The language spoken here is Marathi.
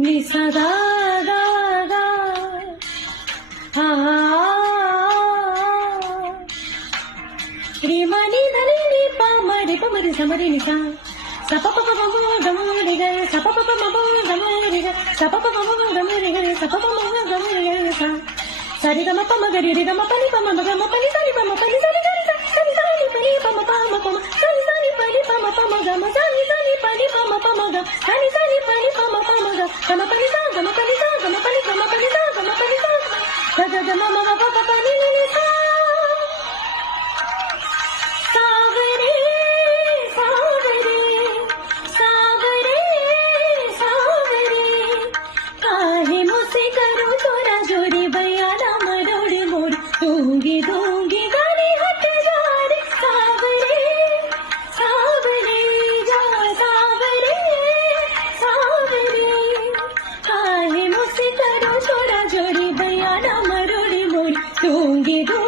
नि सा गा गा गा हा रे मा नि धा नि नि पा मा रे प म रे सा म रे नि सा सा प प प म ग म रे ग सा प प प म ग म रे ग सा प प प म ग म रे ग सा प प म ग म रे ग सा सा रे ग म प म ग रे रे ग म प नि प म ग म प नि सा नि प म प नि सा नि ग रे सा सा नि सा नि प नि प म प म प म सा नि सा नि प नि प म प म ग म सा नि सा नि प नि प म प म ग सा नि सा नि प नि प म प म ग ग म प नि सा ग म प नि सा ग म प नि ग म प नि सा ग म प नि सा ग ग ग म म प प प नि नि नि सा सावरे सावरे सावरे सावरे काहे मुझसे करो चोरा चोरी भैया राम रोड़ी मोड़ दूंगी दूंगी गाली हट जा रे सावरे सावरे जा सावरे सावरे काहे मुझसे करो चोरा चोरी भैया राम रोड़ी मोड़ दूंगी दूंगी